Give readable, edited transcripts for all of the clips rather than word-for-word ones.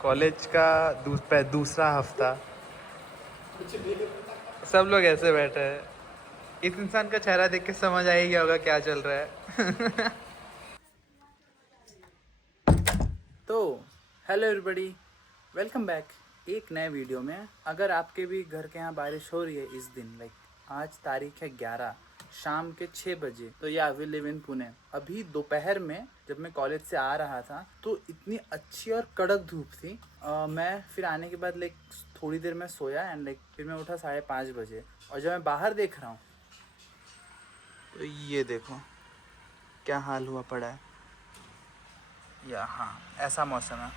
College का दूसरा हफ्ता। सब लोग ऐसे बैठे हैं। इस इंसान का चेहरा देख के समझ आ ही गया होगा क्या चल रहा है। तो हेलो एवरीबॉडी, वेलकम बैक एक नए वीडियो में। अगर आपके भी घर के यहाँ बारिश हो रही है इस दिन, लाइक आज तारीख है 11 शाम के 6 बजे, तो या वी लिव इन पुणे। अभी दोपहर में जब मैं कॉलेज से आ रहा था तो इतनी अच्छी और कड़क धूप थी। मैं फिर आने के बाद लाइक थोड़ी देर में सोया एंड लाइक फिर मैं उठा 5:30 बजे, और जब मैं बाहर देख रहा हूँ तो ये देखो क्या हाल हुआ पड़ा है यहाँ। ऐसा मौसम है।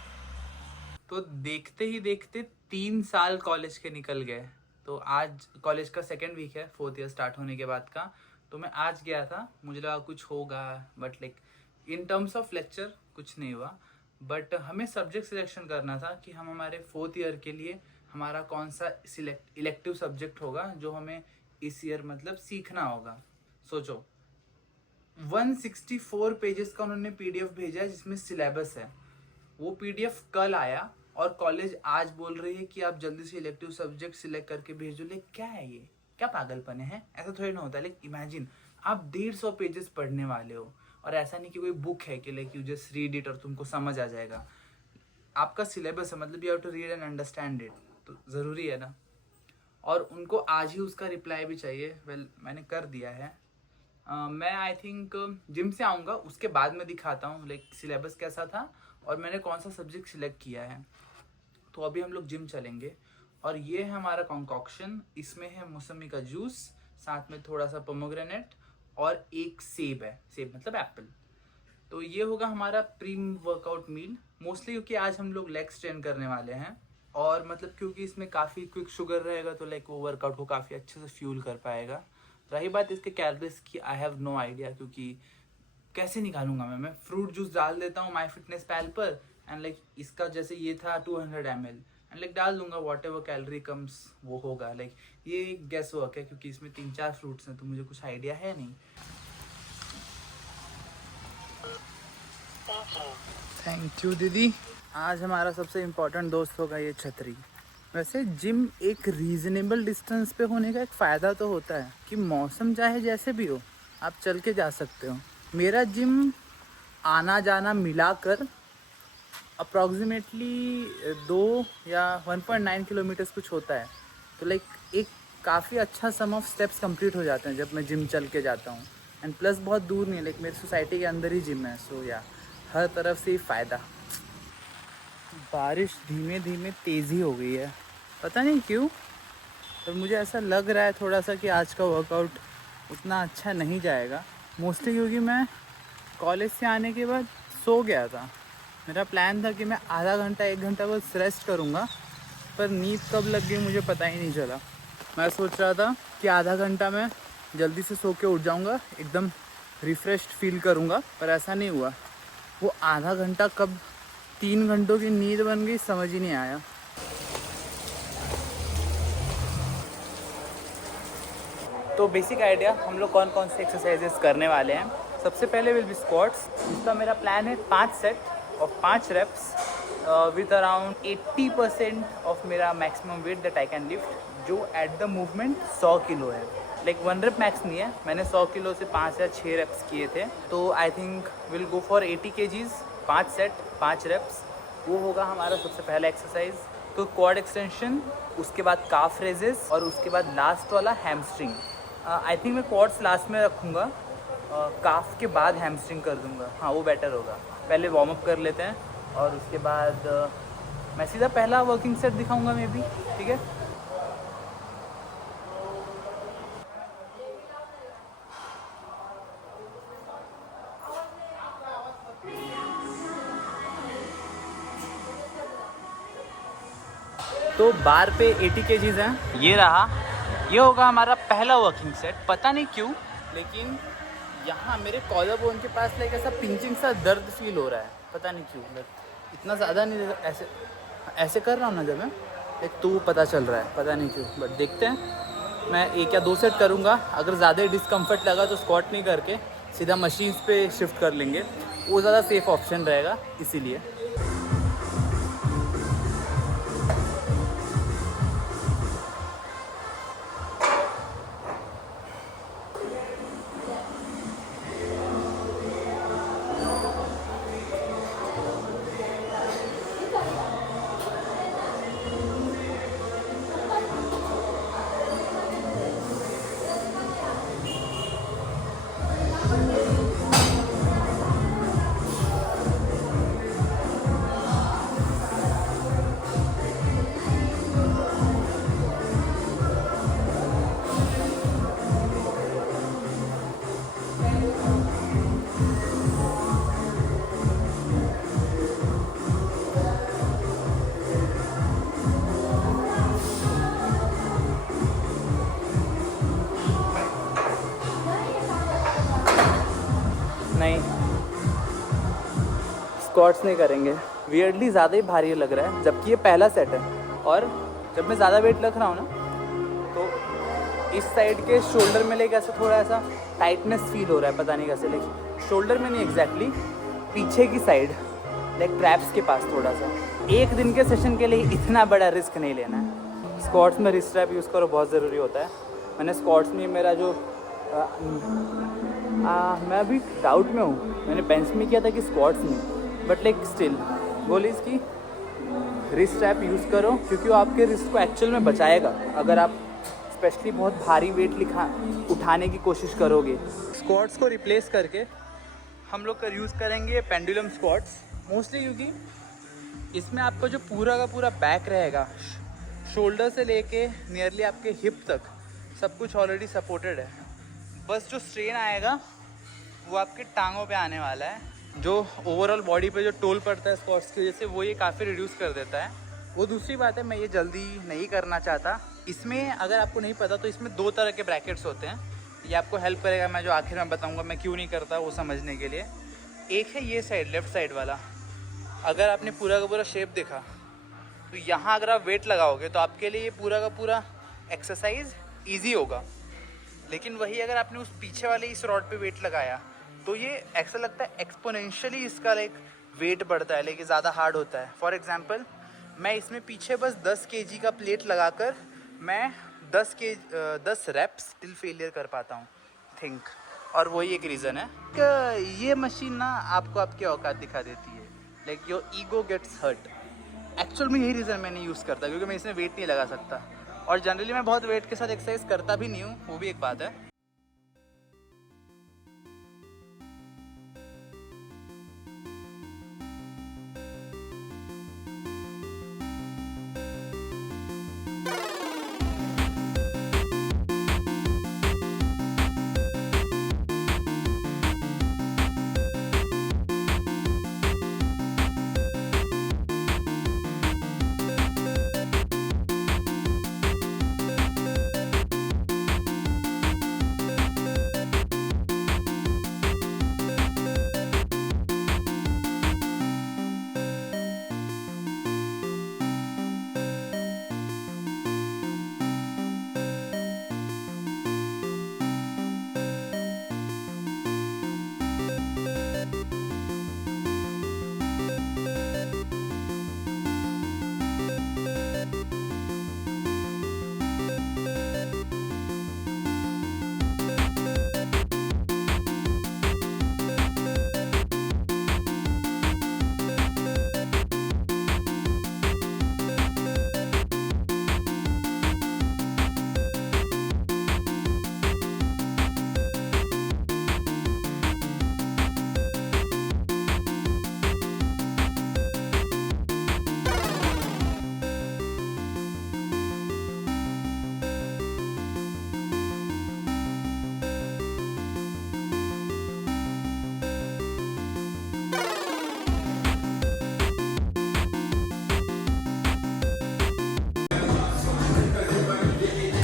तो देखते ही देखते 3 साल कॉलेज के निकल गए। तो आज कॉलेज का सेकेंड वीक है, 4th ईयर स्टार्ट होने के बाद का। तो मैं आज गया था, मुझे लगा कुछ होगा, but like in terms of lecture कुछ नहीं हुआ। बट हमें सब्जेक्ट सिलेक्शन करना था कि हम हमारे 4th ईयर के लिए हमारा कौन सा इलेक्टिव सब्जेक्ट होगा जो हमें इस ईयर मतलब सीखना होगा। सोचो 164 पेजेस का उन्होंने पीडीएफ भेजा है जिसमें सिलेबस है। वो पीडीएफ कल आया और कॉलेज आज बोल रही है कि आप जल्दी से इलेक्टिव सब्जेक्ट सिलेक्ट करके भेजो। ले क्या है ये, क्या पागलपने हैं? ऐसा थोड़ी ना होता है। लाइक इमेजिन आप 150 पेजेस पढ़ने वाले हो, और ऐसा नहीं कि कोई बुक है कि like you just read it और तुमको समझ आ जाएगा। आपका सिलेबस है, मतलब you have to read and understand it, तो ज़रूरी है ना। और उनको आज ही उसका रिप्लाई भी चाहिए। वेल मैंने कर दिया है। मैं आई थिंक जिम से आऊँगा उसके बाद में दिखाता हूँ लाइक सिलेबस कैसा था और मैंने कौन सा सब्जेक्ट सिलेक्ट किया है। तो अभी हम लोग जिम चलेंगे। और ये है हमारा कॉन्कॉक्शन। इसमें है मौसमी का जूस, साथ में थोड़ा सा पोमोग्रेनेट और एक सेब है। सेब मतलब एप्पल। तो ये होगा हमारा प्री वर्कआउट मील मोस्टली, क्योंकि आज हम लोग लेग्स ट्रेन करने वाले हैं। और मतलब क्योंकि इसमें काफ़ी क्विक शुगर रहेगा तो लाइक वो वर्कआउट को काफ़ी अच्छे से फ्यूल कर पाएगा। रही बात इसके कैलोरीज की, आई हैव नो आइडिया, क्योंकि कैसे निकालूंगा मैं फ्रूट जूस डाल देता हूँ माई फिटनेस पैल पर एंड लाइक इसका जैसे ये था 200 ml एंड लाइक डाल दूंगा, वॉट एवर कैलोरी कम्स वो होगा। लाइक ये गैस वर्क है क्योंकि इसमें 3-4 फ्रूट्स हैं तो मुझे कुछ आइडिया है नहीं। थैंक यू दीदी। आज हमारा सबसे इम्पोर्टेंट दोस्त होगा ये छतरी। वैसे जिम एक रीजनेबल डिस्टेंस पे होने का एक फ़ायदा तो होता है कि मौसम चाहे जैसे भी हो आप चल के जा सकते हो। मेरा जिम आना जाना मिलाकर अप्रॉक्सीमेटली 2 या 1.9 किलोमीटर्स कुछ होता है। तो लाइक एक काफ़ी अच्छा सम ऑफ स्टेप्स कंप्लीट हो जाते हैं जब मैं जिम चल के जाता हूँ। एंड प्लस बहुत दूर नहीं है, लाइक मेरी सोसाइटी के अंदर ही जिम है। सो या हर तरफ से ही फ़ायदा। बारिश धीमे धीमे तेज़ी हो गई है, पता नहीं क्यों, पर मुझे ऐसा लग रहा है थोड़ा सा कि आज का वर्कआउट उतना अच्छा नहीं जाएगा। मोस्टली क्योंकि मैं कॉलेज से आने के बाद सो गया था। मेरा प्लान था कि मैं आधा घंटा 1 घंटा बस रेस्ट करूँगा, पर नींद कब लग गई मुझे पता ही नहीं चला। मैं सोच रहा था कि आधा घंटा मैं जल्दी से सो के उठ जाऊँगा, एकदम रिफ़्रेश्ड फील करूँगा, पर ऐसा नहीं हुआ। वो आधा घंटा कब 3 घंटों की नींद बन गई समझ ही नहीं आया। तो बेसिक आइडिया हम लोग कौन कौन से एक्सरसाइजेस करने वाले हैं। सबसे पहले विल बी स्क्वाट्स। इसका मेरा प्लान है 5 सेट और 5 रेप्स विद अराउंड 80% ऑफ मेरा maximum weight that I can lift, जो एट द मूवमेंट 100 किलो है। लाइक 1 रेप मैक्स नहीं है, मैंने 100 किलो से 5 या 6 रेप्स किए थे। तो I think will go for 80 kgs, 5 set 5 reps. वो होगा हमारा सबसे पहला एक्सरसाइज। तो क्वाड एक्सटेंशन, उसके बाद काफ रेजेस और उसके बाद लास्ट वाला हैमस्ट्रिंग। आई थिंक मैं क्वाड्स लास्ट में रखूँगा, काफ के बाद हैमस्ट्रिंग कर दूँगा। हाँ वो बेटर होगा। पहले वार्म अप कर लेते हैं और उसके बाद मैं सीधा पहला वर्किंग सेट दिखाऊँगा मे बी, ठीक है। तो बार पे 80 kgs हैं। ये रहा, ये होगा हमारा पहला वर्किंग सेट। पता नहीं क्यों लेकिन यहाँ मेरे कॉलर बोन के पास लाइक ऐसा पिंचिंग सा दर्द फील हो रहा है, पता नहीं क्यों। लाइक इतना ज़्यादा नहीं, ऐसे ऐसे कर रहा हूँ ना जब मैं, एक तो पता चल रहा है, पता नहीं क्यों। बट देखते हैं, मैं 1 या 2 सेट करूँगा। अगर ज़्यादा डिस्कम्फर्ट लगा तो स्क्वाट नहीं करके सीधा मशीन्स पे शिफ्ट कर लेंगे, वो ज़्यादा सेफ़ ऑप्शन रहेगा इसीलिए। स्क्वाट्स नहीं करेंगे, वियर्डली ज़्यादा ही भारी लग रहा है, जबकि ये पहला सेट है। और जब मैं ज़्यादा वेट रख रहा हूँ ना, तो इस साइड के शोल्डर में लेके ऐसा थोड़ा ऐसा टाइटनेस फील हो रहा है, पता नहीं कैसे, लेकिन शोल्डर में नहीं एग्जैक्टली, पीछे की साइड लाइक ट्रैप्स के पास थोड़ा सा। एक दिन के सेशन के लिए इतना बड़ा रिस्क नहीं लेना है। स्क्वाट्स में रिस्ट रैप यूज़ करो, बहुत ज़रूरी होता है। मैंने स्क्वाट्स में मेरा जो मैं अभी डाउट में हूँ, मैंने बेंच में किया था कि स्क्वाट्स में, but like still goal is की रिस्ट रैप यूज़ करो, क्योंकि वो आपके रिस्ट को एक्चुअल में बचाएगा अगर आप स्पेशली बहुत भारी वेट उठाने की कोशिश करोगे। स्क्वाट्स को रिप्लेस करके हम लोग यूज़ करेंगे पेंडुलम स्क्वाट्स मोस्टली, क्योंकि इसमें आपका जो पूरा का पूरा बैक रहेगा, शोल्डर से लेके नियरली आपके हिप तक सब कुछ ऑलरेडी सपोर्टेड है। बस जो स्ट्रेन आएगा वो आपके टांगों पे आने वाला है, जो ओवरऑल बॉडी पे जो टोल पड़ता है स्क्वाट्स की वजह से, वो ये काफ़ी रिड्यूस कर देता है। वो दूसरी बात है, मैं ये जल्दी नहीं करना चाहता। इसमें अगर आपको नहीं पता तो इसमें 2 तरह के ब्रैकेट्स होते हैं, ये आपको हेल्प करेगा, मैं जो आखिर में बताऊँगा मैं क्यों नहीं करता वो समझने के लिए। एक है ये साइड, लेफ़्ट साइड वाला। अगर आपने पूरा का पूरा शेप देखा तो यहाँ अगर आप वेट लगाओगे तो आपके लिए ये पूरा का पूरा एक्सरसाइज ईजी होगा, लेकिन वही अगर आपने उस पीछे वाले इस रॉड पे वेट लगाया तो ये ऐसा लगता है एक्सपोनेंशियली इसका लाइक वेट बढ़ता है, लेकिन ज़्यादा हार्ड होता है। फॉर एग्जांपल मैं इसमें पीछे बस 10 kg का प्लेट लगाकर मैं 10 रेप्स स्टिल फेलियर कर पाता हूँ थिंक, और वही एक रीज़न है कि ये मशीन ना आपको आपकी औकात दिखा देती है, like your ego gets hurt. Actual में यही रीज़न मैं नहीं यूज़ करता, क्योंकि मैं इसमें वेट नहीं लगा सकता, और जनरली मैं बहुत वेट के साथ एक्सरसाइज करता भी नहीं हूँ, वो भी एक बात है।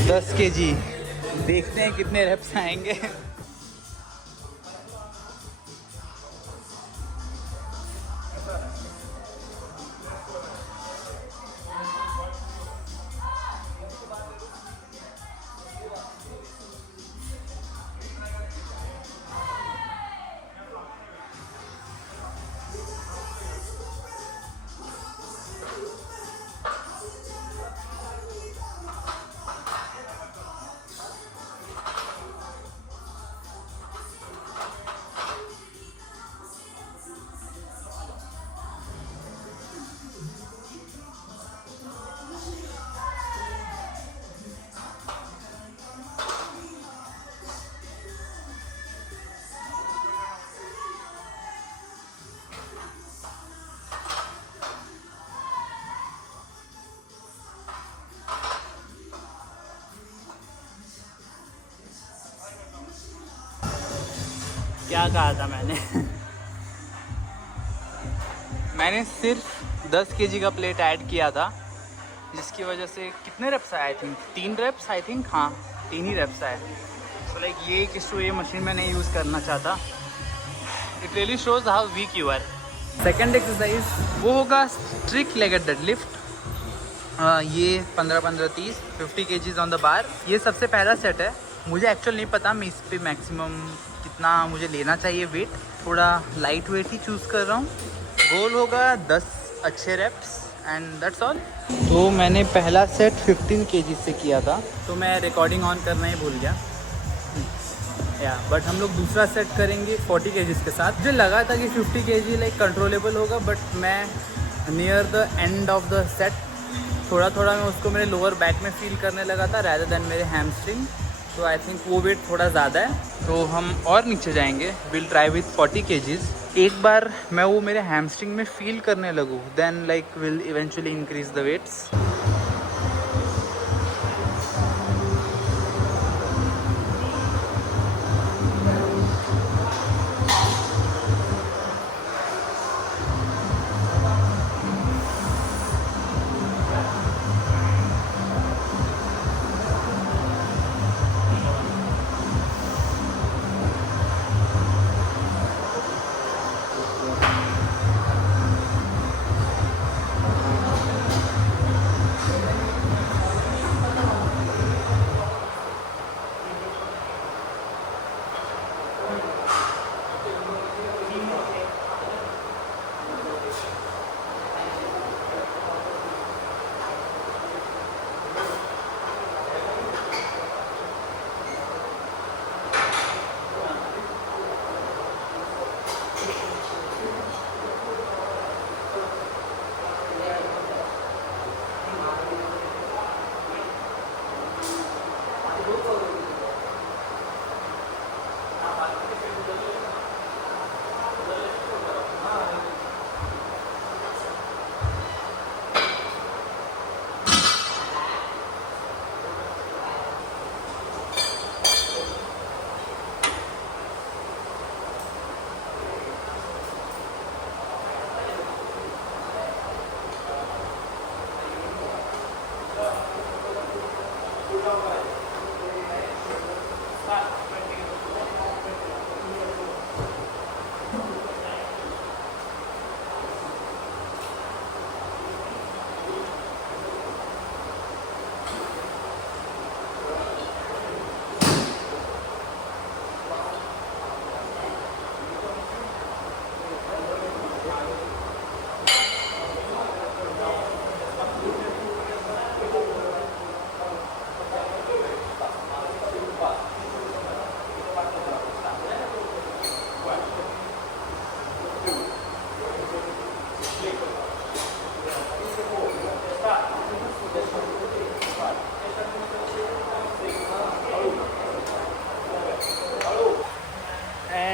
दस kg, देखते हैं कितने रेप्स आएंगे। क्या कहा था मैंने सिर्फ 10 kg का प्लेट ऐड किया था, जिसकी वजह से कितने रेप्स आए? I think 3 reps, I think, हाँ 3 ही रेप्स आए। सो लाइक ये इशू, ये मशीन मैं नहीं यूज़ करना चाहता। It really shows how weak you are. Second exercise वो होगा स्ट्रिक्ट लेग डेडलिफ्ट। ये 15-15-30 50 kgs ऑन द बार। ये सबसे पहला सेट है। मुझे एक्चुअल नहीं पता मैं इस पे मैक्सिमम कितना मुझे लेना चाहिए वेट, थोड़ा लाइट वेट ही चूज़ कर रहा हूँ। गोल होगा 10 अच्छे रेप्स एंड दैट्स ऑल। तो मैंने पहला सेट 15 kgs से किया था, तो मैं रिकॉर्डिंग ऑन करना ही भूल गया बट हम लोग दूसरा सेट करेंगे 40 kgs के साथ। मुझे लगा था कि 50 kg लाइक कंट्रोलेबल होगा, बट मैं near the end of the set थोड़ा थोड़ा मैं उसको मेरे लोअर बैक में फील करने लगा था रैदर देन मेरे हैमस्ट्रिंग। तो आई थिंक वो वेट थोड़ा ज़्यादा है, तो हम और नीचे जाएंगे। Will try with 40 kgs। एक बार मैं वो मेरे हैमस्ट्रिंग में फील करने लगूँ then like will eventually increase the weights.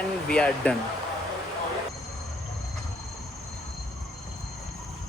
and we are done.